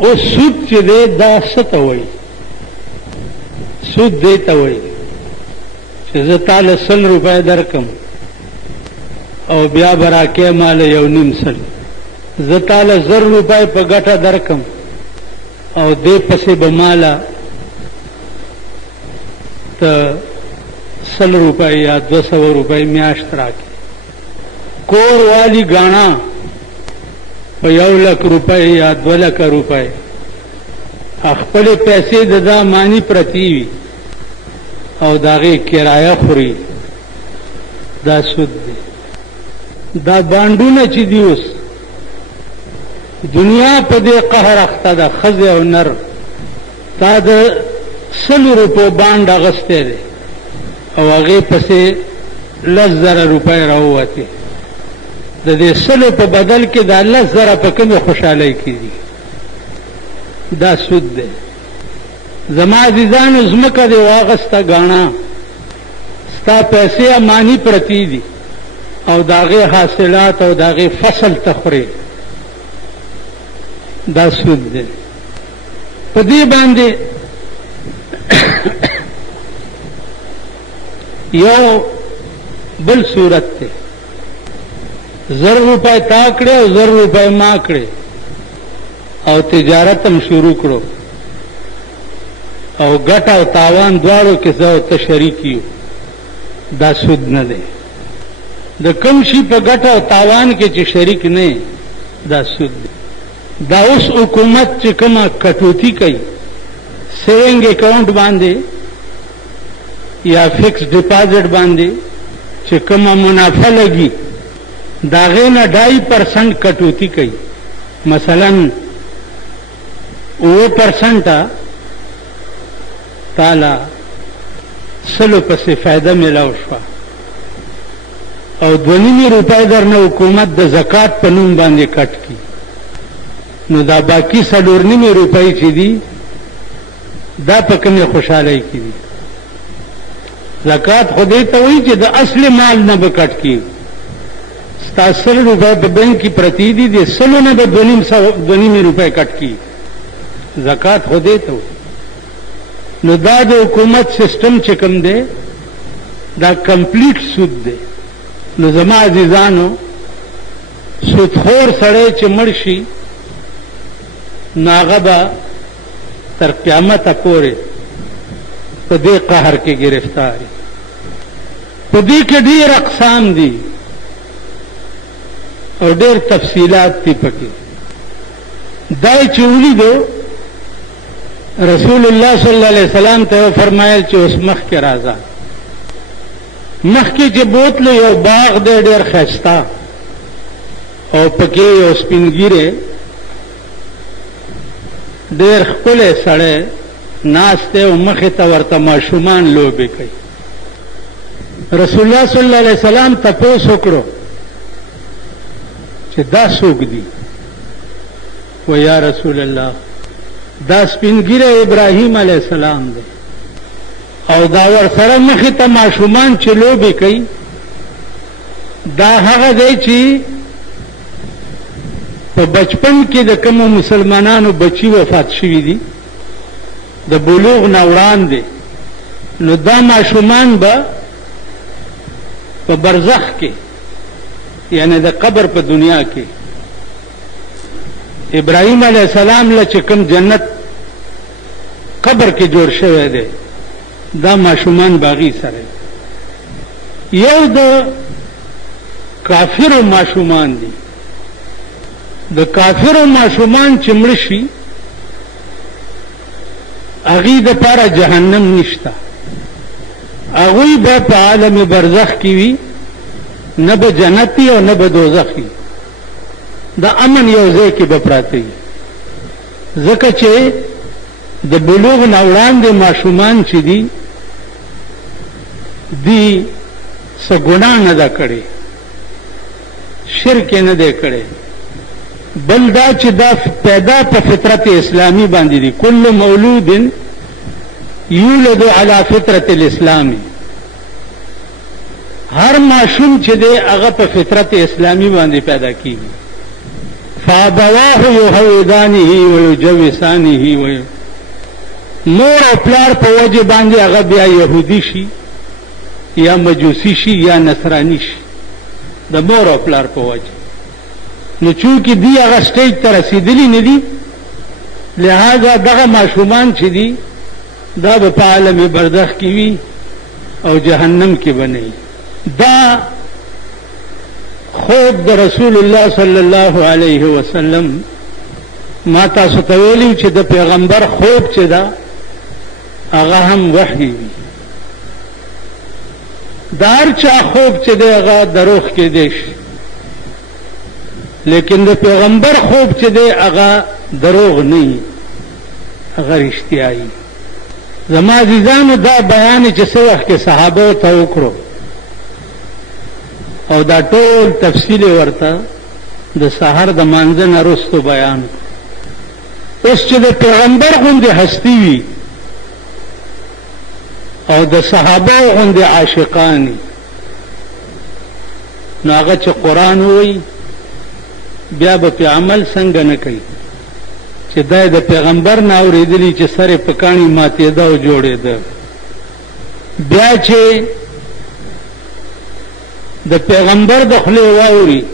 او سود چې دی دا څه ته وایي؟ سود دی ته وایي چې زه تاله 100 روپۍ درکم او بیا به راکې ماله 1.5 سل، زه تاله 1000 روپۍ په ګټه درکم او دې پسې به ماله ته 100 روپۍ یا 200 روپۍ میاشت راکې. کور والی ګاڼه په 1 لک روپۍ یا 2 لک روپۍ خپل پیسې د دا مانی پرتی وي او داغه کرایه خوري، دا سود دی. دا بانډونه چې دی اوس دنیا په دې قهر اخته ده، ښځې او نر. تا د 100 روپو بانډ اغستی دی او هغې پسې 10,000 روپۍ راووتې. د دې 100 په بدل کې دا 10,000 په کومې خوشحالۍ کې دي؟ دا سود دی. زما عزیزانو ځمکه دې واغسته ګاڼه، ستا پیسې امانی پرتی دي او داغه حاصلات او داغه فصل تخوري، دا سود دی. په دې باندې یو بل صورت ته 1000 روپۍ تا کړې او 1000 روپۍ ما کړې او تجارت هم شروع کړو او ګټه او تاوان دواړو کې زه او ته شریک یو، دا سود نه دی. د کم شي په ګټه او تاوان کې چې شریک نه، دا سود دی. دا اوس حکومت چې کومه کټوتی کوي سیونګ اکاؤنٹ باندې یا فکس ډیپازټ باندې چې کومه منافع لګي داغه نه 2.5% کټوتی کوي. مثلا 9% تعالی 100 پسې فائدہ ملاو شو او 2.5 روپۍ درنه حکومت د زکات په نوم باندې کټ کی، نو دا باقی 4.5 روپۍ چې دي دا په کومه خوشحالۍ کې دي؟ زکات خو دې ته وایي چې د اصل مال نه به کټ کی. ستا 100 روپۍ په بینک کې پرتی دي، د 100 نه به 2.5 روپۍ کټ کی. زکات خو دې ته وایي. نو دا د حکومت سسٹم چې کوم دی دا کمپلیټ سود دی. نو زما عزیزانو سودخور سړی چې مړ شي نو هغه به تر قیامته پورې په دې قهر کې گرفتاری. په دې کې ډېر اقسام دي او ډېر تفصیلات دي پکې. دا چې ولیدو رسول الله صلی الله علیه وسلم ته فرمایل چې اوس مخ کې راځه. مخ کې چې بوتلو یو باغ دی ډېر ښایسته او پکې یو سپین ږیری ډېر ښکلی سړی ناست دی او مخې ته ورته ماشومان لوبې کوي. رسول الله صلی الله علیه وسلم تپوس وکړو چې دا څوک دي؟ و یا رسول الله دا سپین ږیری ابراهیم علیه السلام دی او دا ورسره مخې ته ماشومان چې لوبې کوي دا هغه دی چې په بچپن کې د کومو مسلمانانو بچي وفات شوي دي د بلوغ نه وړاندې، نو دا ماشومان به په برزخ کې یعنی د قبر په دنیا کې ابراهیم علیه السلام له چې کوم جنت قبر کې جوړ شوی دی دا ماشومان باغی سره. یو د کافرو ماشومان دي. د کافرو ماشومان چې مړ شي هغوی دپاره جهنم نشته، هغوی به په عالم برزخ کې وي، نه به جنت وي او نه به دوزخ وي. د امن یو ځای کې به پراته وي، ځکه چې د بلوغ نه وړاندې ماشومان چې دي دی څه ګناه نه ده کړې، شرک نه دی کړی، بل دا چې دا پیدا په فطرت اسلامی باندې دي. کل مولود یولد علی فطرت الاسلام، هر ماشوم چې دی هغه په فطرت اسلامی باندې پیدا کیږي. فابواه یهودانه ویجوسانه مور او پلار په وجه باندې هغه بیا يهودي شي یا مجوسی شي یا نصرانی شي د مور او پلار په وجه. نو چونکې دی هغه سټیج ته رسیدلی نه دي لہذا دغه ماشومان چې دي دا به په عالم برزخ کې وي او جهنم کې به نه وي. دا خوب د رسول الله صلی الله علیه وسلم ما تاسو ته ویلي چې د پیغمبر خوب چې دا هغه هم وحی وي. دا هر چا خوب چې دی هغه دروغ کېدی شي لیکن د پیغمبر خوب چې دی هغه دروغ نه وي هغه رښتیا وي. زما عزیزانو دا بیان چې څه وخت کې صحابو ته وکړو او دا ټول تفصیل ورته د سحر د مانځه نه وروسته بیان. اوس چې د پیغمبر غوندې هستی وي او د صحابه غوندې عاشقان نو هغه چې قرآن وایي بیا به په عمل څنګه نه کوي چې دا د پیغمبر نه اورېدلي چې سر یې په کاڼي ماتېده او جوړېده. بیا چې د پیغمبر د خولې واوري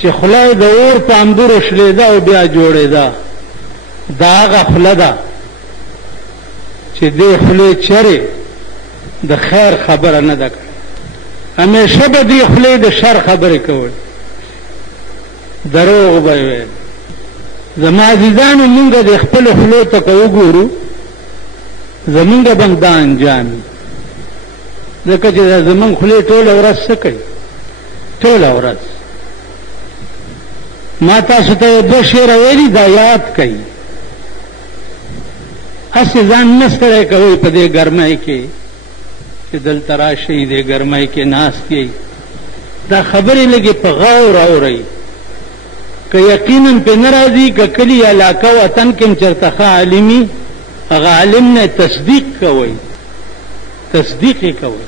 چې خوله د اور په انبورو شلېده او بیا جوړېده دا هغه خوله ده چې دې خولې چرې د خیر خبره نه ده کړې. همیشه به دې خولې د شر خبرې کولې دروغ به یې ویل. زما عزیزانو مونږ د خپلو خولو ته که وګورو زمونږ به هم دا انجام وي ځکه چې زمونږ خولې ټوله ورځ څه کوي ټوله ورځ. ما تاسو ته دوه شعره ویلي دا یاد کوي. هسې ځان نه ستړی کوئ په دې ګرمۍ کې چې دلته راشئ دې ګرمۍ کې ناست یئ. دا خبرې لږې په غور اورئ که یقینا پې نه راځي که کلي علاقه وطن کې هم چېرته ښه عالمي هغه عالم نه تصدیق کوئ تصدیق یې کوئ.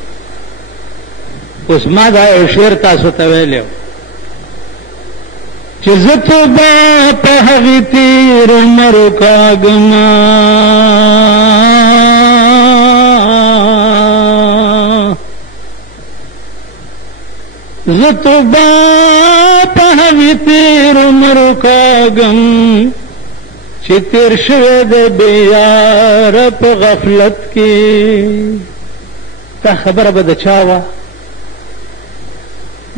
اوس ما دا یو شعر تاسو ته ویلی و چې زه توبه په هغې تېر عمر کاږمه زه توبه په هغې تېر عمر کاږم چې تېر شوی دی بې یاره په غفلت کې. دا خبره به د چا وه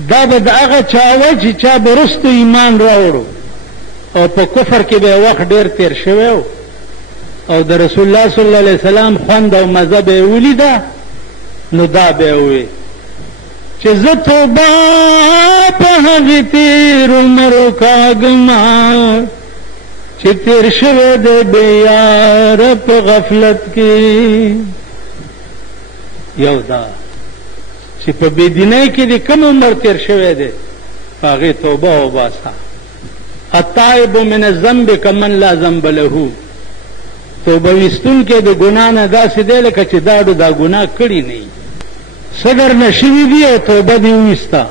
دا به د هغه چا وه چې چا به وروسته ایمان راوړو او په کفر کې به یې وخت ډېر تېر شوی و او د رسول الله صلی الله علیه وسلم خوند او مزه به یې ولیده نو دا به یې وویل چې زه توبه په هغې تېر عمر کاږمه چې تېر شوی دی بې یاره په غفلت کې. یو دا چې په بېدینۍ کې د کوم عمر تېر شوی دی په هغې توبه وباسه. التائب من الذنب کمن لا ذنب له. توبه ویستونکی د ګناه نه داسې دی لکه چې داړو دا ګناه کړي نه وي. څه درنه شوي دي او توبه دې وویسته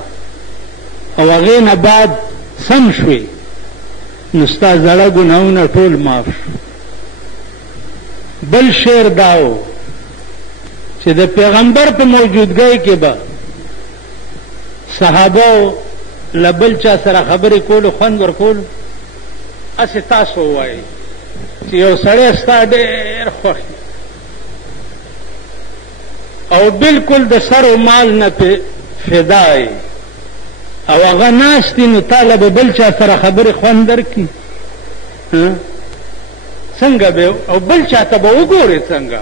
او هغې نه بعد سم شوې نو ستا زړه ګناهونه ټول معاف شو. بل شعر دا و چې د پیغمبر په موجودګۍ کې به صحابه له بل چا سره خبرې کولو خوند ورکولو. هسې تاسو ووایئ چې یو سړی ستا ډېر خوښ او بالکل د سر و مال نه پې فدا یې او هغه ناست نو تاله به بل چا سره خبرې خوند درکړي څنګه به او بل چا ته به وګورې څنګه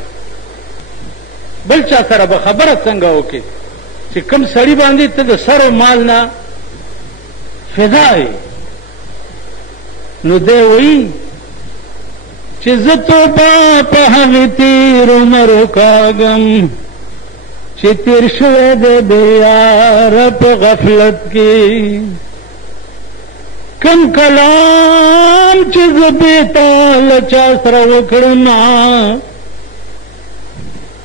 بل چا سره به خبره څنګه وکړې چې کوم سړي باندې ته د سر و مال نه فدا یې. نو دی وایي چې زه توبه په هغې تېر عمر کاږم چې تېر شوی دی بې یاره په غفلت کې. کم کلام چې زه بېتا له چا سره وکړم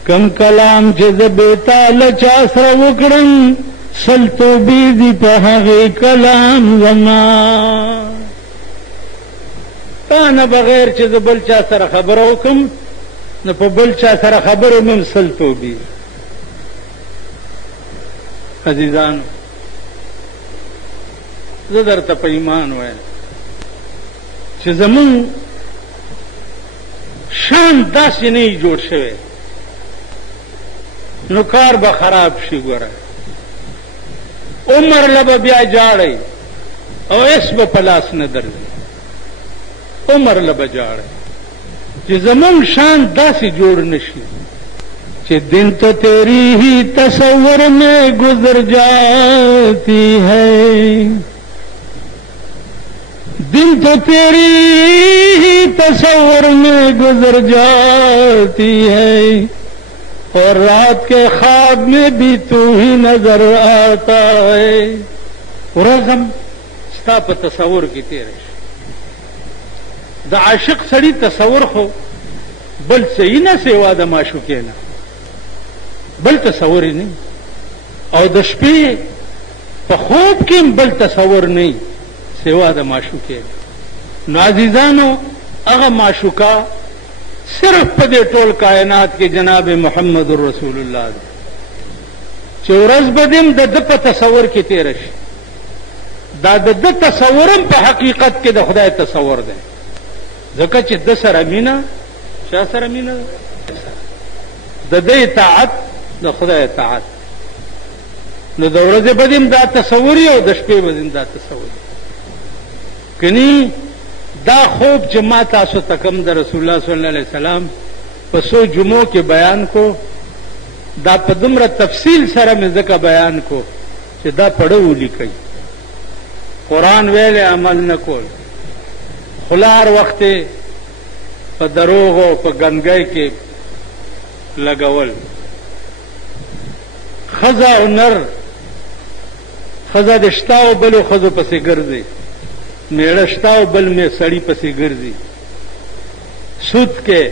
کم کلام چې زه بېتا له چا سره وکړم سل توبې دي په هغې کلام زما. تا نه بغیر چې د بل چا سره خبره وکم نو په بل چا سره خبره مم سل توبې. عزیزانو زه درته په ایمان وایم چې زمون شان داسې نه جوړ شوی نو کار به خراب شي. ګوره عمر له به بیا جاړئ او اس به په لاس نه درځي. عمر له به جاړئ چې زمون شان داسې جوړ نشي کہ دن تو تیری ہی تصور میں گزر جاتی ہے، دن تو تیری ہی تصور میں گزر جاتی ہے، اور رات کے خواب میں بھی تو ہی نظر آتا ہے. ورځم ستا په تصور کې تیره شي. د عاشق سړي تصور خو بل څه نه سیوا د معشوقې نه، بل تصور نه، او د شپې په خوب کې بل تصور نه سیوا د معشوقې. نو عزیزانو هغه معشوقه صرف په دې ټول کائنات کې جناب محمد رسول الله دی چې ورځ به دم د ده په تصور کې تیره شي. دا د ده تصورم په حقیقت کې د خدای تصور دی، ځکه چې د سره مینه، چا سره مینه، د ده اطاعت د خدای اطاعت. نو د ورځې به دم دا تصوري او د شپې به دم دا تصوري. کني دا خوب چې ما تاسو ته کوم د رسول الله صلی الله علیه وسلم په څو جمعو کې بیان کو، دا په دومره تفصیل سره مې ځکه بیان کو چې دا پړه ولیکئ. قرآن ویلې عمل نه کول، خلار وخت په دروغ او په ګنګۍ کې لګول، ښځه او نر، ښځه د شته او بلو ښځو پسې ګرځي، میړه شته او بل مې سړي پسې ګرځي، سود کې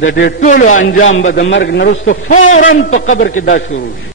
د دې ټولو انجام به د مرګ نه وروسته فوراً په قبر کې دا شروع شي.